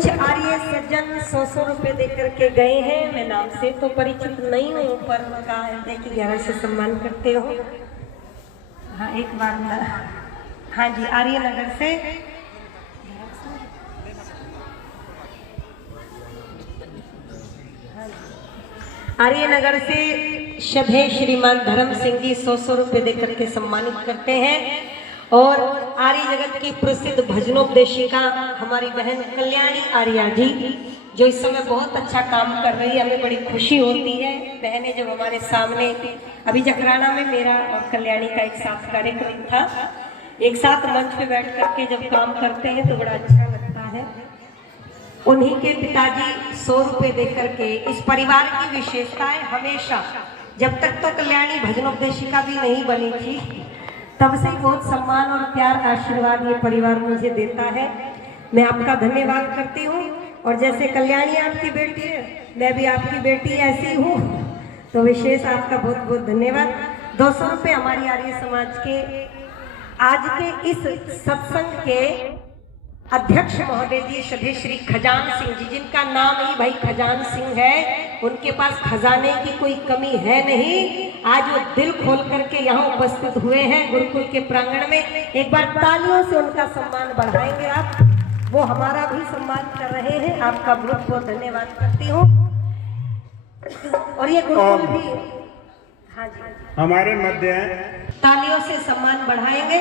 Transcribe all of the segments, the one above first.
कुछ आर्य सज्जन 100 रुपए दे करके गए हैं। मैं नाम से तो परिचित नहीं हूँ, पर कहा है कि 11 से सम्मान करते हो। हाँ, एक बार हाँ जी, आर्य नगर से आर्यनगर से शभे श्रीमान धर्म सिंह जी 100 रुपए देकर के सम्मानित करते हैं। और आर्य जगत की प्रसिद्ध भजनोपदेशिका हमारी बहन कल्याणी आर्या जी, जो इस समय बहुत अच्छा काम कर रही है, हमें बड़ी खुशी होती है। बहनें जब हमारे सामने, अभी जकराना में मेरा और कल्याणी का एक साथ कार्यक्रम था, एक साथ मंच पे बैठ करके जब काम करते हैं तो बड़ा अच्छा लगता है। उन्हीं के पिताजी 100 रुपए देकर के, इस परिवार की विशेषता है हमेशा, जब तक तो कल्याणी भजनोपदेशिका भी नहीं बनी थी तब से बहुत सम्मान और प्यार आशीर्वाद ये परिवार मुझे देता है। मैं आपका धन्यवाद करती हूँ। और जैसे कल्याणी आपकी बेटी है, मैं भी आपकी बेटी ऐसी हूँ, तो विशेष आपका बहुत बहुत धन्यवाद। 200 रुपये हमारी आर्य समाज के आज के इस सत्संग के अध्यक्ष महोदय जी शभे श्री खजान सिंह जी, जिनका नाम ही भाई खजान सिंह है, उनके पास खजाने की कोई कमी है नहीं। आज वो दिल खोल करके यहाँ उपस्थित हुए हैं गुरुकुल के प्रांगण में। एक बार तालियों से उनका सम्मान बढ़ाएंगे आप, वो हमारा भी सम्मान कर रहे हैं। आपका बहुत बहुत धन्यवाद करती हूँ। और ये गुरुकुल भी हाँ जी हमारे मध्य तालियों से सम्मान बढ़ाएंगे।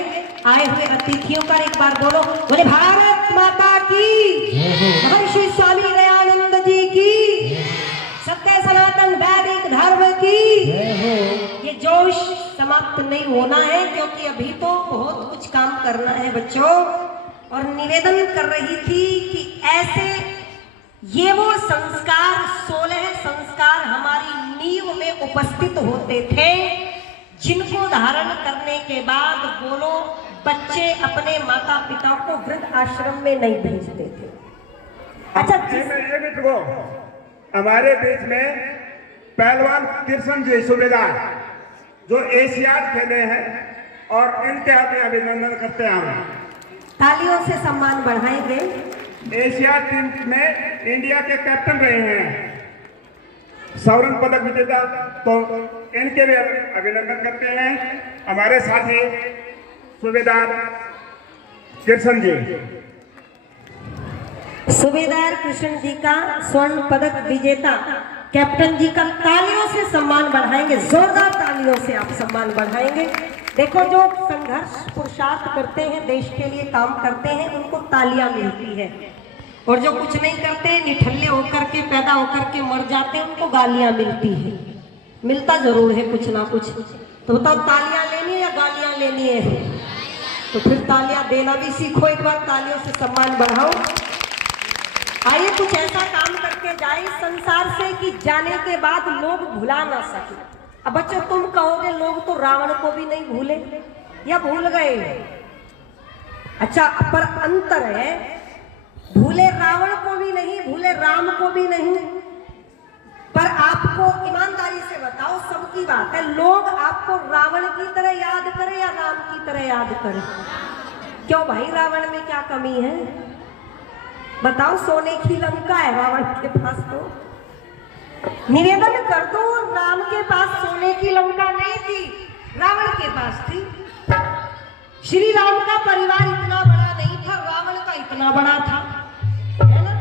आए हुए अतिथियों का एक बार बोले भारत माता की, महर्षि स्वामी दयानंद जी की, सत्य सनातन वैदिक धर्म की। ये जोश समाप्त नहीं होना है, क्योंकि अभी तो बहुत कुछ काम करना है बच्चों। और निवेदन कर रही थी कि ऐसे ये वो संस्कार, 16 संस्कार हमारी नींव में उपस्थित होते थे, जिनको धारण करने के बाद बोलो बच्चे अपने माता पिता को वृद्ध आश्रम में नहीं भेजते थे। अच्छा, हमारे बीच में पहलवान कृष्ण जी सूबेदार, जो एशियाड खेले हैं, और इनके हाथ अभिनंदन करते हैं। हम तालियों से सम्मान बढ़ाएंगे। एशिया टीम में इंडिया के कैप्टन रहे हैं, स्वर्ण पदक विजेता, तो इनके भी अभिनंदन करते हैं। हमारे साथी सूबेदार कृष्ण जी, सूबेदार कृष्ण जी का स्वर्ण पदक विजेता कैप्टन जी का तालियों से सम्मान बढ़ाएंगे। जोरदार तालियों से आप सम्मान बढ़ाएंगे। देखो, जो संघर्ष पुरुषार्थ करते हैं, देश के लिए काम करते हैं, उनको तालियां मिलती है। और जो कुछ नहीं करते, निठल्ले होकर के पैदा होकर के मर जाते हैं, उनको गालियां मिलती है। मिलता जरूर है कुछ ना कुछ। तो बताओ, तालियां लेनी है या गालियां लेनी है? तो फिर तालियां देना भी सीखो। एक बार तालियों से सम्मान बढ़ाओ। आइए कुछ ऐसा काम करके जाए संसार से कि जाने के बाद लोग भुला ना सके। अब बच्चों, तुम कहोगे लोग तो रावण को भी नहीं भूले या भूल गए। अच्छा, पर अंतर है, भूले रावण को भी नहीं, भूले राम को भी नहीं। पर आपको ईमानदारी से बताओ, सबकी बात है, लोग आपको रावण की तरह याद करें या राम की तरह याद करें? क्यों भाई, रावण में क्या कमी है? बताओ, सोने की लंका है रावण के पास। तो निवेदन कर दो, राम के पास सोने की लंका नहीं थी, रावण के पास थी। श्री राम का परिवार इतना बड़ा नहीं था, रावण का इतना बड़ा था, है ना?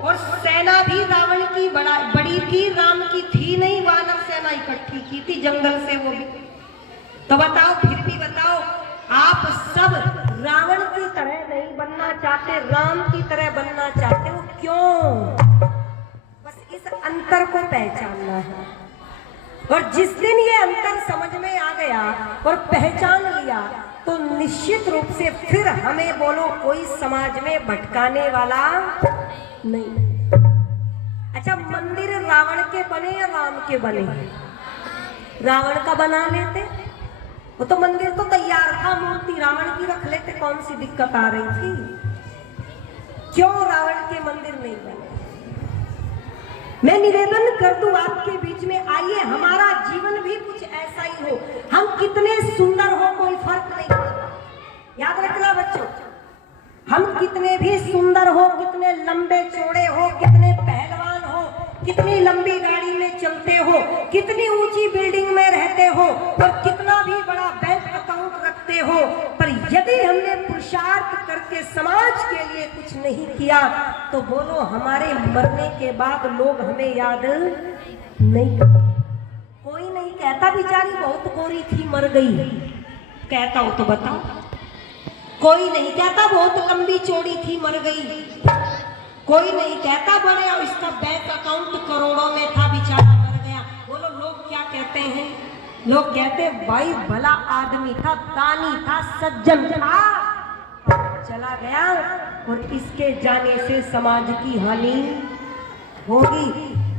और सेना भी रावण की बड़ी थी, राम की थी नहीं। वानर सेना इकट्ठी की थी जंगल से वो भी। तो बताओ, फिर भी बताओ, आप सब रावण की तरह नहीं बनना चाहते, राम की तरह बनना चाहते हो। क्यों? बस इस अंतर को पहचानना है। और जिस दिन ये अंतर समझ में आ गया और पहचान लिया, तो निश्चित रूप से फिर हमें बोलो कोई समाज में भटकाने वाला नहीं। अच्छा, मंदिर रावण के बने या राम के बने? रावण का बना लेते, वो तो मंदिर तो तैयार था, मूर्ति रावण की रख लेते, कौन सी दिक्कत आ रही थी? क्यों रावण के मंदिर नहीं बने? मैं निवेदन कर दूं आपके बीच में, आइए हमारा जीवन भी कुछ ऐसा ही हो। हम कितने सुंदर हो कोई फर्क नहीं पड़ता। याद रखना बच्चों, हम कितने भी सुंदर हो, कितने लंबे चौड़े हो, कितने पहलवान हो, कितनी लंबी गाड़ी में चलते हो, कितनी ऊंची बिल्डिंग में रहते हो और कितना भी बड़ा बैंक अकाउंट रखते हो, पर यदि हमने पुरुषार्थ करके समाज के लिए कुछ नहीं किया तो बोलो हमारे मरने के बाद लोग हमें याद नहीं करते। कोई नहीं कहता बेचारी बहुत गोरी थी मर गई, कहता हो तो बताओ। कोई नहीं कहता बहुत लंबी चौड़ी थी मर गई, कोई नहीं कहता बड़े और इसका बैंक अकाउंट करोड़ों में था बेचारा मर गया। बोलो लोग क्या कहते हैं? लोग कहते भाई भला आदमी था, दानी था, सज्जन था, चला गया और इसके जाने से समाज की हानि होगी।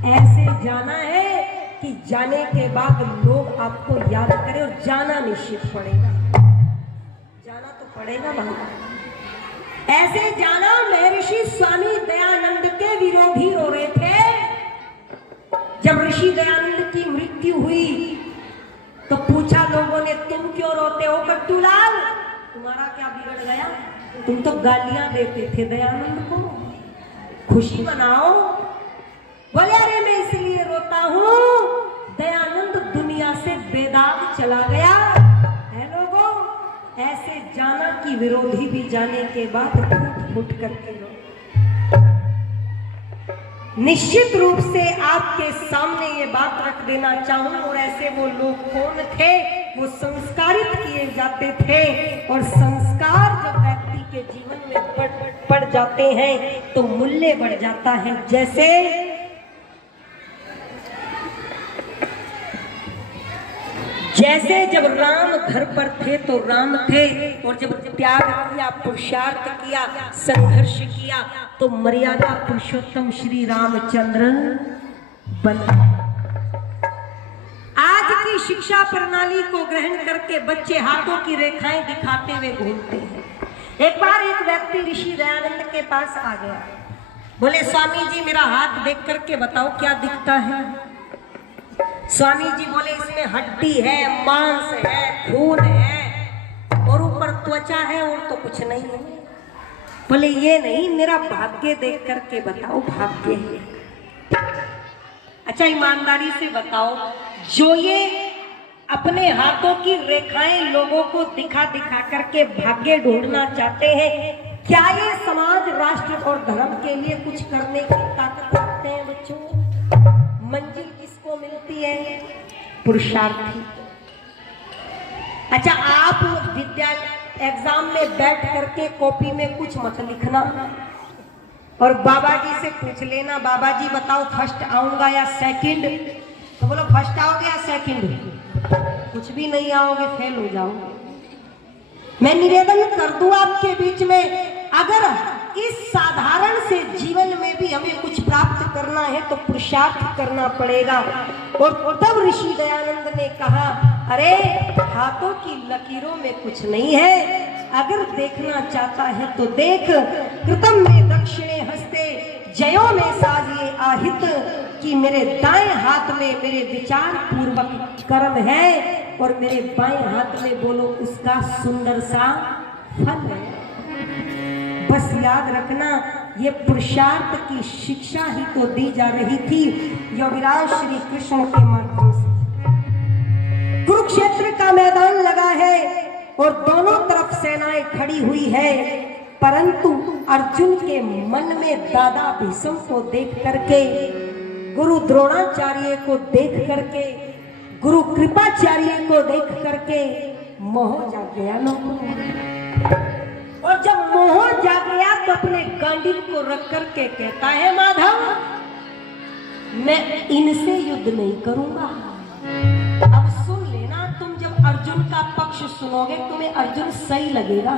ऐसे जाना है कि जाने के बाद लोग आपको याद करें और जाना निश्चित पड़ेगा, जाना तो पड़ेगा भाई। ऐसे जाना महर्षि स्वामी दयानंद के विरोधी रो रहे थे। जब ऋषि दयानंद की मृत्यु हुई तो पूछा लोगों ने तुम क्यों रोते हो कट्टूलाल, तुम्हारा क्या बिगड़ गया? तुम तो गालियां देते थे दयानंद को, खुशी मनाओ। बोले अरे मैं इसलिए रोता हूं दयानंद दुनिया से बेदाग चला गया है। लोगों ऐसे जाना कि विरोधी भी जाने के बाद फुट करके रो। निश्चित रूप से आपके सामने ये बात रख देना चाहूं, और ऐसे वो लोग कौन थे? वो संस्कारित किए जाते थे, और संस्कार जब व्यक्ति के जीवन में बढ़ जाते हैं तो मूल्य बढ़ जाता है। जैसे जब राम घर पर थे तो राम थे, और जब त्याग किया, पुरुषार्थ किया, संघर्ष किया तो मर्यादा पुरुषोत्तम श्री रामचंद्र बने। आज की शिक्षा प्रणाली को ग्रहण करके बच्चे हाथों की रेखाएं दिखाते हुए घूमते हैं। एक बार एक व्यक्ति ऋषि दयानंद के पास आ गया, बोले स्वामी जी मेरा हाथ देख करके बताओ क्या दिखता है? स्वामी जी बोले इसमें हड्डी है, मांस है, खून है और ऊपर त्वचा है और तो कुछ नहीं है। बोले ये नहीं, मेरा भाग्य देख करके बताओ भाग्य है। अच्छा ईमानदारी से बताओ, जो ये अपने हाथों की रेखाएं लोगों को दिखा दिखा करके भाग्य ढूंढना चाहते हैं, क्या ये समाज, राष्ट्र और धर्म के लिए कुछ करने की ताकत रखते हैं? बच्चों मंजिल किसको मिलती है? पुरुषार्थी। अच्छा आप विद्यालय एग्जाम में बैठ करके कॉपी में कुछ मत लिखना और बाबा जी से पूछ लेना, बाबा जी बताओ फर्स्ट आऊंगा या सेकंड? तो बोलो फर्स्ट आओगे या सेकंड? कुछ भी नहीं आओगे, फेल हो जाओगे। मैं निवेदन कर दूं आपके बीच में, अगर इस साधारण से जीवन में भी हमें कुछ प्राप्त करना है तो पुरुषार्थ करना पड़ेगा। और तब ऋषि दयानंद ने कहा अरे हाथों की लकीरों में कुछ नहीं है, अगर देखना चाहता है तो देख, कृतम में दक्षिणे हस्ते जयो में साजिए आहित, कि मेरे दाएं हाथ में मेरे विचार पूर्वक कर्म है और मेरे बाएं हाथ में बोलो उसका सुंदर सा फल है। बस याद रखना ये पुरुषार्थ की शिक्षा ही तो दी जा रही थी योगीराज श्री कृष्ण के माध्यम से। कुरुक्षेत्र का मैदान लगा है और दोनों तरफ सेनाएं खड़ी हुई है, परंतु अर्जुन के मन में दादा भीष्म को देख करके, गुरु द्रोणाचार्य को देख करके, गुरु कृपाचार्य को देख करके मोह जाग गया लोगों में। और जब मोह जाग गया तो अपने गांडीव को रख करके कहता है माधव मैं इनसे युद्ध नहीं करूंगा। अब सुन लेना, तुम जब अर्जुन का पक्ष सुनोगे तुम्हें अर्जुन सही लगेगा।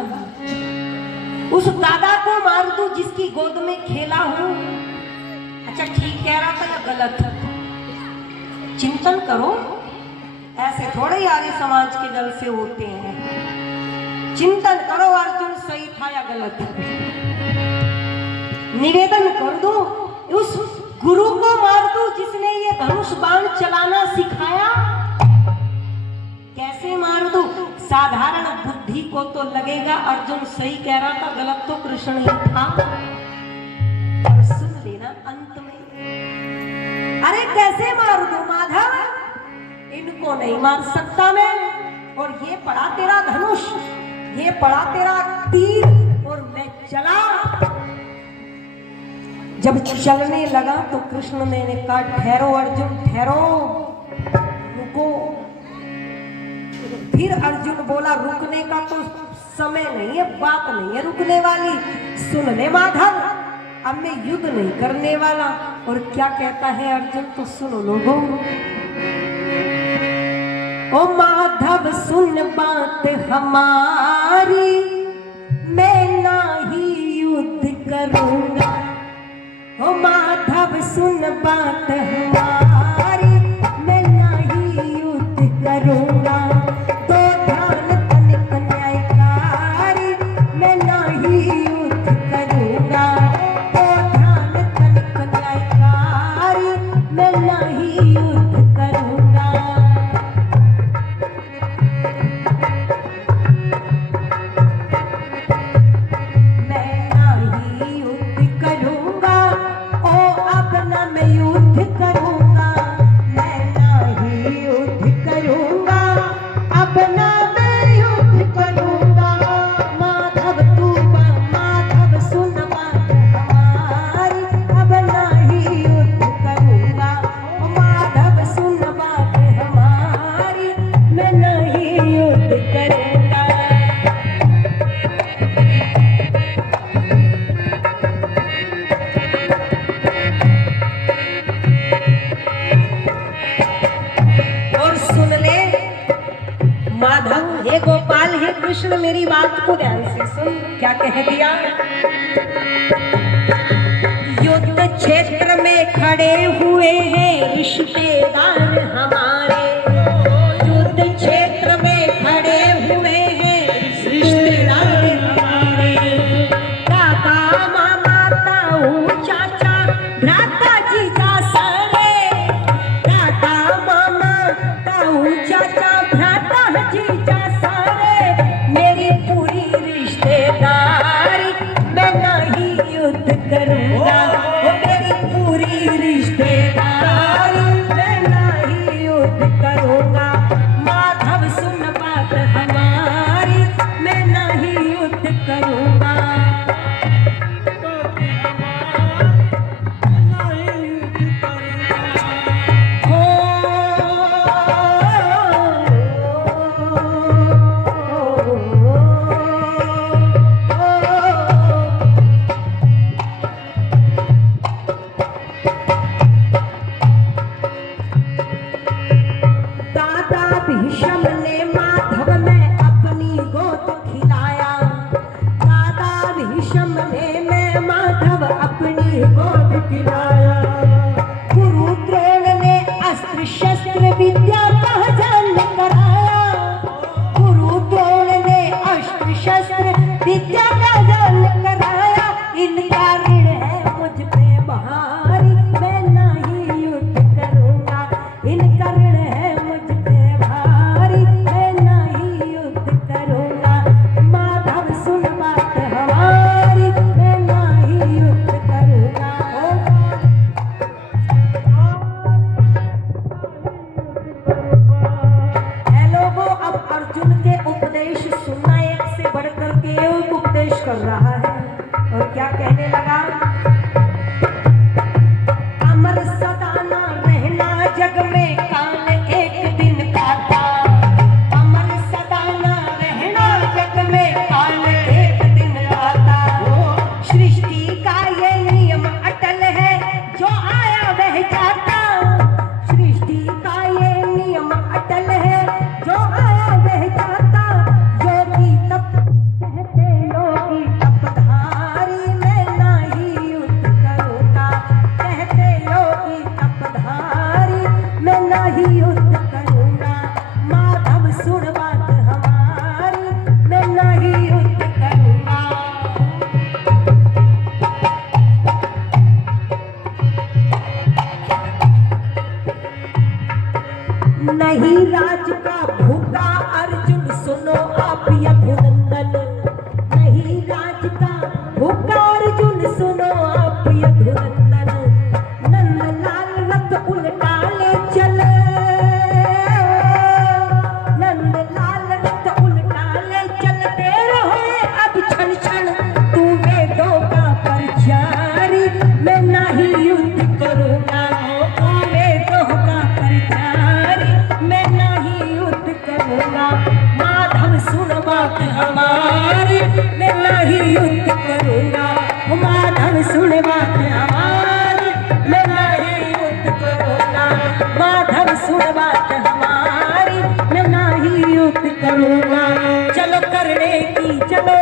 उस दादा को मार दूं जिसकी गोद में खेला हूं। अच्छा ठीक कह रहा था या गलत? चिंतन करो, ऐसे थोड़े आर्य समाज के जलसे होते हैं। चिंतन करो अर्जुन सही था या गलत। निवेदन कर दो, उस गुरु को मार दो जिसने ये धनुष बाण चलाना सिखाया। कैसे मार दो? साधारण बुद्धि को तो लगेगा अर्जुन सही कह रहा था, गलत तो कृष्ण ही था। और सुन लेना अंत में, अरे कैसे मार दूं माधव, इनको नहीं मार सकता मैं। और ये पड़ा तेरा धनुष, ये पड़ा तेरा तीर, और मैं चला। जब चलने लगा तो कृष्ण ने कहा ठहरो अर्जुन ठहरो, रुको। फिर अर्जुन बोला रुकने का तो समय नहीं है, बात नहीं है रुकने वाली। सुन ले माधव, अब मैं युद्ध नहीं करने वाला। और क्या कहता है अर्जुन, तो सुनो लोगों। ओ माधव सुन बात हमारी, मैं नहीं युद्ध करूंगा। ओ माधव सुन बात हमारी, मैं नहीं युद्ध करूंगा। तो ध्यान तनिक न्यायकारी, मैं नहीं युद्ध करूंगा। तो ध्यान तनिक न्यायकारी, मैं नहीं युद्ध करूंगा। हे गोपाल हे कृष्ण, मेरी बात को ध्यान से सुन। क्या कह दिया, युद्ध क्षेत्र में खड़े हुए हैं रिश्तेदार हमारे। युद्ध क्षेत्र में खड़े हुए हैं रिश्तेदार हमारे। दादा मामा ताऊ चाचा भ्राता जीजा सारे। दादा मामा ताऊ चाचा भ्राता जीजा सारे, मेरी पूरी रिश्तेदारी, मैं नहीं युद्ध करूंगा। मेरी पूरी रिश्तेदारी, मैं नहीं युद्ध करूंगा। माधव सुन बात हमारी, मैं नहीं युद्ध करूंगा। भीष्म ने माधव में अपनी गोद खिलाया। दादा भीष्म ने मैं माधव अपनी गोद खिलाया। गुरु द्रोण ने अस्त्र शस्त्र विद्या का जान कराया। गुरु द्रोण ने अस्त्र शस्त्र विद्या का जान कराया। इनका ऋण है मुझ पे भारी, मैं नहीं युद्ध करूंगा। इनका ऋण है मुझ पे भारी, मैं नहीं युद्ध करूंगा। माधव सुन बात हमारी, मैं नहीं युद्ध करूंगा। है लोगों, अब अर्जुन के उपदेश सुनना एक से बढ़कर के एक उपदेश कर रहा है। और क्या कहने लगा, अमर सदा ना रहना जग में, काल एक दिन का था। अमर सदा ना रहना जग में, काल एक दिन आता। सृष्टि का ये नियम अटल है, जो आया वह जाता। सृष्टि का ये नियम अटल है, जो आया वह जाता। योगी तप कहते योगी तपधारी, मैं नहीं युद्ध राज का हुक्का अर्जुन सुनो आप यदुनंदन, नंदलाल रथ उल्टा ले चले, नंदलाल रथ उल्टा ले चलते रहे अब क्षण क्षण तू वेदों का परिचारी, मैं नहीं युद्ध करूंगा तू वेदों का परिचारी, मैं नहीं युद्ध करूंगा। माधव सुन बात हमारी, मैं नहीं युद्ध करूंगा, माधव सुन बात हमारी, मैं नहीं युद्ध करूंगा, माधव सुन बात हमारी, मैं नहीं युद्ध करूंगा। चलो करने की चलो,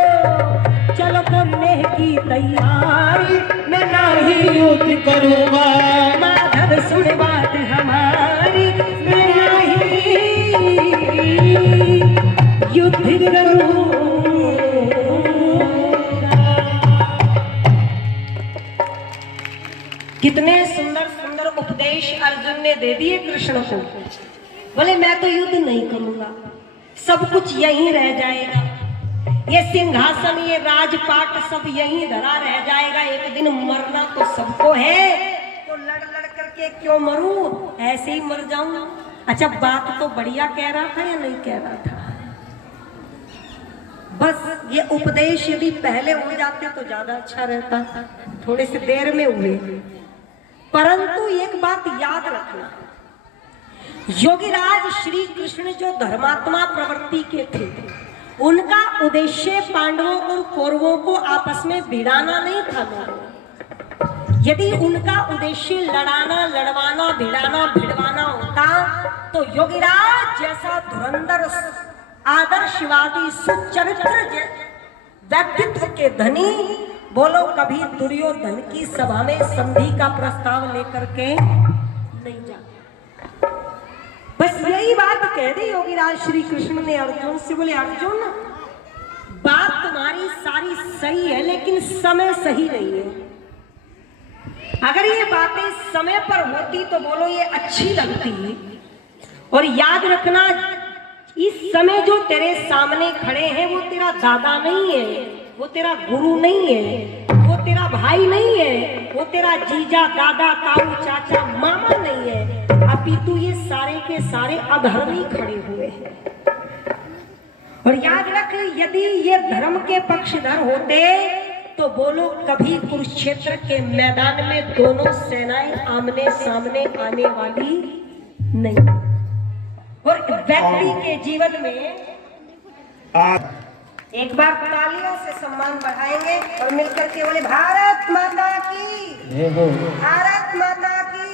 चलो करने की तैयारी, मैं नहीं युद्ध करूंगा, माधव सुन बात हमारी, मैं नहीं युद्ध करूंगा। कितने सुंदर सुंदर उपदेश अर्जुन ने दे दिए कृष्ण को। बोले मैं तो युद्ध नहीं करूंगा, सब कुछ यहीं रह जाएगा, ये सिंहासन ये राजपाट सब यहीं धरा रह जाएगा, एक दिन मरना तो सबको है, तो लड़ लड़ करके क्यों मरूं, ऐसे ही मर जाऊं। अच्छा बात तो बढ़िया कह रहा था या नहीं कह रहा था? बस ये उपदेश यदि पहले हो जाते तो ज्यादा अच्छा रहता, थोड़े से देर में हुए। परंतु एक बात याद रखना, योगीराज श्री कृष्ण जो धर्मात्मा प्रवृत्ति के थे, उनका उद्देश्य पांडवों और कौरवों को आपस में भिड़ाना नहीं था। यदि उनका उद्देश्य लड़ाना, लड़वाना, भिड़ाना, भिड़वाना होता तो योगीराज जैसा धुरंधर आदर्शवादी सुचरित्र व्यक्तित्व के धनी, बोलो कभी दुर्योधन की सभा में संधि का प्रस्ताव लेकर के नहीं जाते। बस यही बात कह दी योगीराज श्री कृष्ण ने अर्जुन से। बोले अर्जुन बात तुम्हारी सारी सही है, लेकिन समय सही नहीं है। अगर ये बातें समय पर होती तो बोलो ये अच्छी लगती। और याद रखना, इस समय जो तेरे सामने खड़े हैं वो तेरा दादा नहीं है, वो तेरा गुरु नहीं है, वो तेरा भाई नहीं है, वो तेरा जीजा, दादा, ताऊ, चाचा, मामा नहीं है, अपितु ये सारे के सारे अधर्मी खड़े हुए हैं। और याद रख, यदि ये धर्म के पक्षधर होते तो बोलो कभी कुरुक्षेत्र के मैदान में दोनों सेनाएं आमने सामने आने वाली नहीं। और व्यक्ति के जीवन में एक बार तालियों से सम्मान बढ़ाएंगे और मिलकर के बोले भारत माता की, भारत माता की।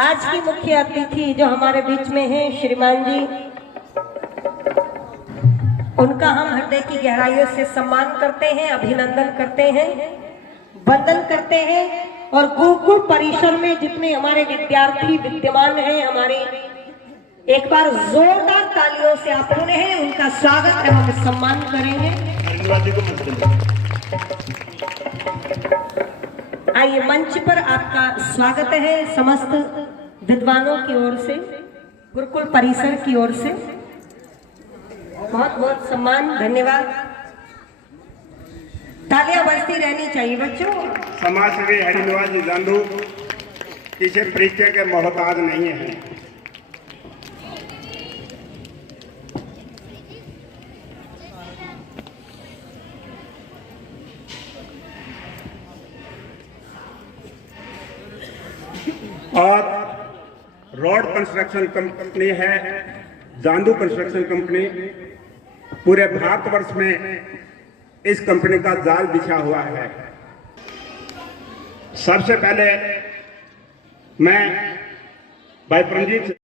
आज की मुख्य अतिथि जो हमारे बीच में हैं श्रीमान जी, उनका हम हृदय की गहराइयों से सम्मान करते हैं, अभिनंदन करते हैं, वंदन करते हैं। और गुरुकुल परिसर में जितने हमारे विद्यार्थी विद्यमान हैं, हमारे एक बार जोरदार तालियों से आप लोगों ने उनका स्वागत एवं सम्मान करेंगे। आइए मंच पर आपका स्वागत है समस्त विद्वानों की ओर से, गुरुकुल परिसर की ओर से बहुत बहुत सम्मान, धन्यवाद। तालियां बजती रहनी चाहिए बच्चों। समाज सेवी हरिनिवास जी जांदू किसी परिचय के मोहताज नहीं है। और रोड कंस्ट्रक्शन कंपनी है जांदू कंस्ट्रक्शन कंपनी, पूरे भारतवर्ष में इस कंपनी का जाल बिछा हुआ है। सबसे पहले मैं भाई परमजीत